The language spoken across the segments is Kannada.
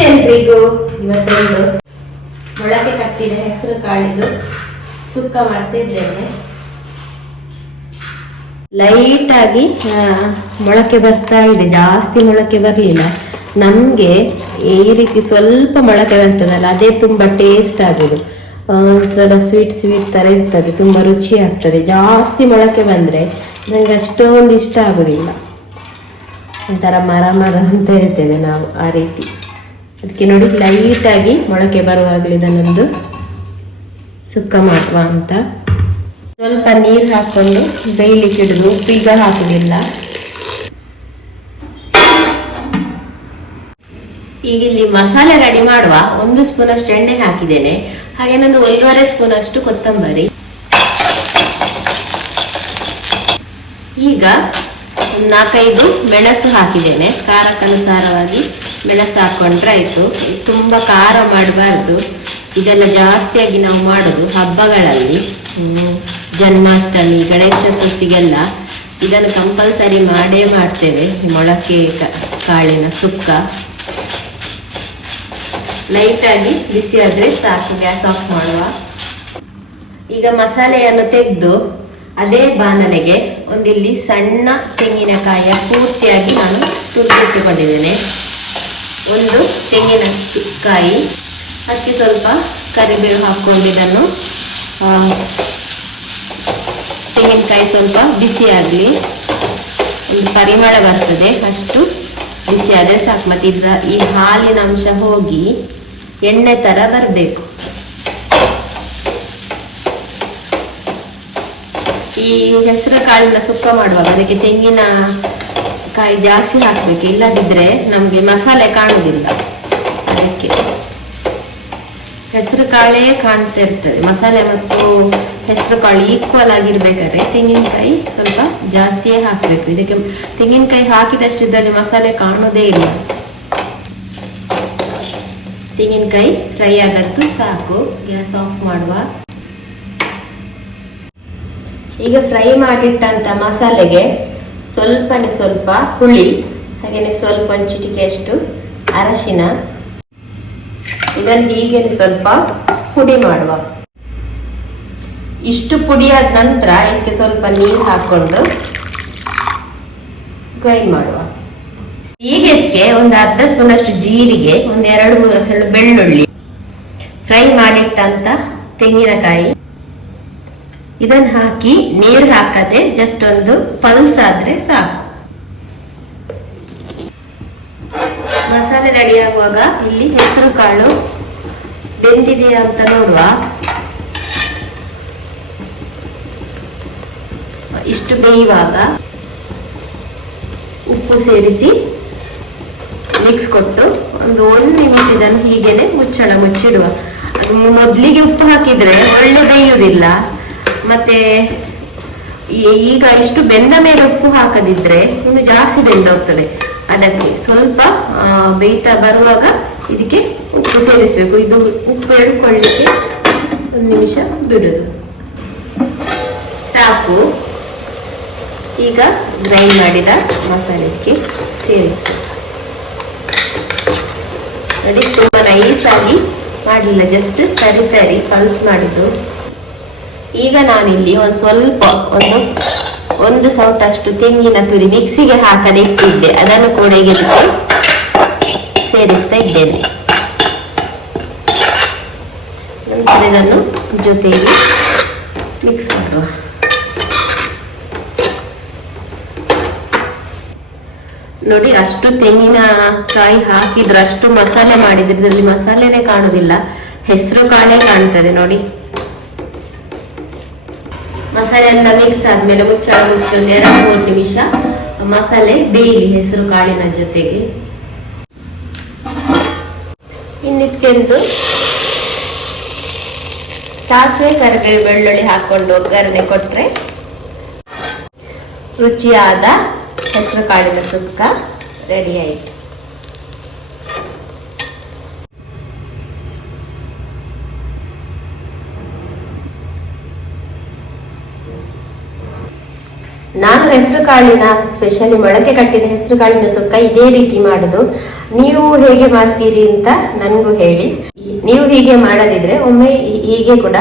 ನಮಸ್ತೆ ಎಲ್ರಿಗೂ ಇವತ್ತೊಂದು ಮೊಳಕೆ ಕಟ್ಟಿದ ಹೆಸರು ಕಾಳಿದು ಸುಕ್ಕ ಮಾಡ್ತಾ ಇದ್ದೇನೆ. ಲೈಟ್ ಆಗಿ ಮೊಳಕೆ ಬರ್ತಾ ಇದೆ, ಜಾಸ್ತಿ ಮೊಳಕೆ ಬರಲಿಲ್ಲ. ನಮಗೆ ಈ ರೀತಿ ಸ್ವಲ್ಪ ಮೊಳಕೆ ಬರ್ತದಲ್ಲ, ಅದೇ ತುಂಬಾ ಟೇಸ್ಟ್ ಆಗೋದು. ಒಂಥರ ಸ್ವೀಟ್ ಸ್ವೀಟ್ ತರ ಇರ್ತದೆ, ತುಂಬಾ ರುಚಿ ಆಗ್ತದೆ. ಜಾಸ್ತಿ ಮೊಳಕೆ ಬಂದ್ರೆ ನನಗೆ ಅಷ್ಟೊಂದು ಇಷ್ಟ ಆಗೋದಿಲ್ಲ. ಒಂಥರ ಮರ ಮರ ಅಂತ ಹೇಳ್ತೇವೆ ನಾವು ಆ ರೀತಿ. ಅದಕ್ಕೆ ನೋಡಿ, ಲೈಟಾಗಿ ಮೊಳಕೆ ಬರುವಾಗಲೇ ಇದನ್ನೊಂದು ಸುಕ್ಕ ಮಾಡುವ ಅಂತ. ಸ್ವಲ್ಪ ನೀರು ಹಾಕೊಂಡು ಬೇಯಲಿಕ್ಕೆ ಹಿಡಿದು ಉಪ್ಪೀಗ ಹಾಕುದಿಲ್ಲ. ಈಗ ಇಲ್ಲಿ ಮಸಾಲೆ ರೆಡಿ ಮಾಡುವ. ಒಂದು ಸ್ಪೂನ್ ಅಷ್ಟು ಎಣ್ಣೆ ಹಾಕಿದ್ದೇನೆ. ಹಾಗೆ ನಂದು ಒಂದೂವರೆ ಸ್ಪೂನ್ ಅಷ್ಟು ಕೊತ್ತಂಬರಿ. ಈಗ ನಾಲ್ಕೈದು ಮೆಣಸು ಹಾಕಿದ್ದೇನೆ. ಖಾರಕ್ಕನುಸಾರವಾಗಿ. ಮೆಣಸು ಹಾಕೊಂಡ್ರೆ ಆಯ್ತು. ತುಂಬಾ ಖಾರ ಮಾಡಬಾರ್ದು. ಇದೆಲ್ಲ ಜಾಸ್ತಿಯಾಗಿ ನಾವು ಮಾಡೋದು ಹಬ್ಬಗಳಲ್ಲಿ. ಜನ್ಮಾಷ್ಟಮಿ, ಗಣೇಶ ಚತುರ್ಥಿಗೆಲ್ಲ ಇದನ್ನು ಕಂಪಲ್ಸರಿ ಮಾಡೇ ಮಾಡ್ತೇವೆ. ಮೊಳಕೆ ಕಾಳಿನ ಸುಕ್ಕ. ಲೈಟಾಗಿ ಬಿಸಿ ಆದ್ರೆ ಸಾಕು, ಗ್ಯಾಸ್ ಆಫ್ ಮಾಡುವ. ಈಗ ಮಸಾಲೆಯನ್ನು ತೆಗೆದು ಅದೇ ಬಾನಲೆಗೆ ಒಂದಿಲ್ಲಿ ಸಣ್ಣ ತೆಂಗಿನಕಾಯಿಯ ಪೂರ್ತಿಯಾಗಿ ನಾನು ತುರಿದಿಟ್ಟುಕೊಂಡಿದ್ದೇನೆ. ಒಂದು ತೆಂಗಿನಕಾಯಿ ಅದಕ್ಕೆ ಸ್ವಲ್ಪ ಕರಿಬೇವು ಹಾಕ್ಕೊಂಡು ಇದನ್ನು ತೆಂಗಿನಕಾಯಿ ಸ್ವಲ್ಪ ಬಿಸಿ ಆಗಲಿ. ಒಂದು ಪರಿಮಳ ಬರ್ತದೆ, ಅಷ್ಟು ಬಿಸಿ ಆದರೆ ಸಾಕು. ಮತ್ತೆ ಇದರ ಈ ಹಾಲಿನ ಅಂಶ ಹೋಗಿ ಎಣ್ಣೆ ಥರ ಬರಬೇಕು. ಈ ಹೆಸರು ಕಾಳಿನ ಸುಕ್ಕ ಮಾಡುವಾಗ ಅದಕ್ಕೆ ತೆಂಗಿನ ಕಾಯಿ ಜಾಸ್ತಿ ಹಾಕ್ಬೇಕು, ಇಲ್ಲದಿದ್ರೆ ನಮಗೆ ಮಸಾಲೆ ಕಾಣುವುದಿಲ್ಲ ಅದಕ್ಕೆ ಹೆಸರು ಕಾಳೇ ಕಾಣ್ತಾ ಇರ್ತದೆ. ಮಸಾಲೆ ಮತ್ತು ಹೆಸರು ಕಾಳು ಈಕ್ವಲ್ ಆಗಿರ್ಬೇಕಾದ್ರೆ ತೆಂಗಿನಕಾಯಿ ಸ್ವಲ್ಪ ಜಾಸ್ತಿಯೇ ಹಾಕಬೇಕು. ಇದಕ್ಕೆ ತೆಂಗಿನಕಾಯಿ ಹಾಕಿದಷ್ಟು ಮಸಾಲೆ ಕಾಣೋದೇ ಇಲ್ಲ. ತೆಂಗಿನಕಾಯಿ ಫ್ರೈ ಆದದ್ದು ಸಾಕು. ಗ್ಯಾಸ್ ಆಫ್ ಮಾಡುವ. ಈಗ ಫ್ರೈ ಮಾಡಿಟ್ಟಂತ ಮಸಾಲೆಗೆ ಸ್ವಲ್ಪನೇ ಸ್ವಲ್ಪ ಹುಳಿ ಹಾಗೆಯೇ ಸ್ವಲ್ಪ ಒಂದು ಚಿಟಿಕೆಯಷ್ಟು ಅರಶಿನ. ಇದನ್ನು ಹೀಗೆ ಸ್ವಲ್ಪ ಪುಡಿ ಮಾಡುವ. ಇಷ್ಟು ಪುಡಿ ಆದ ನಂತರ ಇದಕ್ಕೆ ಸ್ವಲ್ಪ ನೀರು ಹಾಕೊಂಡು ಗ್ರೈಂಡ್ ಮಾಡುವ. ಈಗ ಇದಕ್ಕೆ ಒಂದು ಅರ್ಧ ಸ್ಪೂನ್ ಅಷ್ಟು ಜೀರಿಗೆ ಒಂದು ಎರಡು ಮೂರು ಸಣ್ಣ ಬೆಳ್ಳುಳ್ಳಿ. ಫ್ರೈ ಮಾಡಿಟ್ಟಂತ ತೆಂಗಿನಕಾಯಿ. ಇದನ್ನ ಹಾಕಿ ನೀರು ಹಾಕದೆ ಜಸ್ಟ್ ಒಂದು ಪಲ್ಸ್ ಆದ್ರೆ ಸಾಕು. ಮಸಾಲೆ ರೆಡಿ ಆಗುವಾಗ ಇಲ್ಲಿ ಹೆಸರು ಕಾಳು ಬೆಂದಿದೆಯಾ ಅಂತ ನೋಡುವ. ಇಷ್ಟು ಬೇಯುವಾಗ ಉಪ್ಪು ಸೇರಿಸಿ ಮಿಕ್ಸ್ ಕೊಟ್ಟು ಒಂದು ಒಂದು ನಿಮಿಷ ಇದನ್ನು ಹೀಗೇನೆ ಮುಚ್ಚಳ ಮುಚ್ಚಿಡುವ. ಮೊದಲಿಗೆ ಉಪ್ಪು ಹಾಕಿದ್ರೆ ಒಳ್ಳೆ ಬೇಯುವುದಿಲ್ಲ. ಮತ್ತೆ ಈಗ ಇಷ್ಟು ಬೆಂದ ಮೇಲೆ ಉಪ್ಪು ಹಾಕದಿದ್ರೆ ಇನ್ನು ಜಾಸ್ತಿ ಬೆಂದೋಗ್ತದೆ. ಅದಕ್ಕೆ ಸ್ವಲ್ಪ ಬೇಯ್ತಾ ಬರುವಾಗ ಇದಕ್ಕೆ ಉಪ್ಪು ಸೇರಿಸಬೇಕು. ಇದು ಉಪ್ಪು ಎಳ್ಕೊಳ್ಳಿಕ್ಕೆ ಒಂದು ನಿಮಿಷ ಬಿಡುದು. ಸಾಕು. ಈಗ ಗ್ರೈಂಡ್ ಮಾಡಿದ ಮಸಾಲೆಗೆ ಸೇರಿಸಿ. ನೋಡಿ, ತುಂಬ ನೈಸ್ ಆಗಿ ಮಾಡಲಿಲ್ಲ. ಜಸ್ಟ್ ತರಿ ತರಿ ಪಲ್ಸ್ ಮಾಡಿದ್ದು. ಈಗ ನಾನಿಲ್ಲಿ ಒಂದು ಸ್ವಲ್ಪ ಒಂದು ಒಂದು ಸೌಟಷ್ಟು ತೆಂಗಿನ ತುರಿ ಮಿಕ್ಸಿಗೆ ಹಾಕದೆ ಇಟ್ಟಿದ್ದೆ. ಅದನ್ನು ಕೂಡ ಇದಕ್ಕೆ ಸೇರಿಸ್ತಾ ಇದ್ದೇನೆ. ನಂತರ ಇದನ್ನು ಜೊತೆಯಲ್ಲಿ ಮಿಕ್ಸ್ ಮಾಡುವ. ನೋಡಿ, ಅಷ್ಟು ತೆಂಗಿನಕಾಯಿ ಹಾಕಿದ್ರೆ ಅಷ್ಟು ಮಸಾಲೆ ಮಾಡಿದ್ರೆ ಇದರಲ್ಲಿ ಮಸಾಲೆನೇ ಕಾಣುದಿಲ್ಲ. ಹೆಸರು ಕಾಳೇ ಕಾಣ್ತದೆ ನೋಡಿ. ಮಸಾಲೆ ಎಲ್ಲ ಮಿಕ್ಸ್ ಆದ್ಮೇಲೆ ಮುಚ್ಚಿ ಒಂದು ಎರಡು, ಮೂರು ನಿಮಿಷ. ಮಸಾಲೆ ಬೇಯಲಿ, ಹೆಸರು ಕಾಳಿನ ಜೊತೆಗೆ. ಇನ್ನಿದ್ಕೆಂದು ಸಾಸಿವೆ, ಕರಿಬೇವು, ಬೆಳ್ಳುಳ್ಳಿ ಹಾಕೊಂಡು ಒಗ್ಗರಣೆ ಕೊಟ್ರೆ ರುಚಿಯಾದ ಹೆಸರು ಕಾಳಿನ ಸುಕ್ಕ ರೆಡಿ ಆಯಿತು. ನಾನು ಹೆಸರು ಕಾಳಿನ ಸ್ಪೆಷಲಿ ಮೊಳಕೆ ಕಟ್ಟಿದ ಹೆಸರು ಕಾಳಿನ ಸುಕ್ಕ ಇದೇ ರೀತಿ ಮಾಡುದು. ನೀವು ಹೇಗೆ ಮಾಡ್ತೀರಿ ಅಂತ ನನಗೂ ಹೇಳಿ. ನೀವು ಹೀಗೆ ಮಾಡದಿದ್ರೆ ಒಮ್ಮೆ ಹೀಗೆ ಕೂಡ,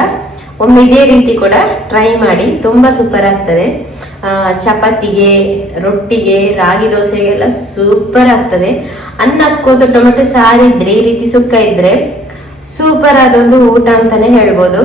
ಒಮ್ಮೆ ಇದೇ ರೀತಿ ಕೂಡ ಟ್ರೈ ಮಾಡಿ ತುಂಬಾ ಸೂಪರ್ ಆಗ್ತದೆ. ಚಪಾತಿಗೆ, ರೊಟ್ಟಿಗೆ, ರಾಗಿ ದೋಸೆಗೆಲ್ಲ ಸೂಪರ್ ಆಗ್ತದೆ. ಅನ್ನಕ್ಕೊಂದು ಟೊಮೆಟೊ ಸಾರಿದ್ರೆ ಈ ರೀತಿ ಸುಕ್ಕ ಇದ್ರೆ ಸೂಪರ್ ಆದೊಂದು ಊಟ ಅಂತಾನೆ ಹೇಳ್ಬೋದು.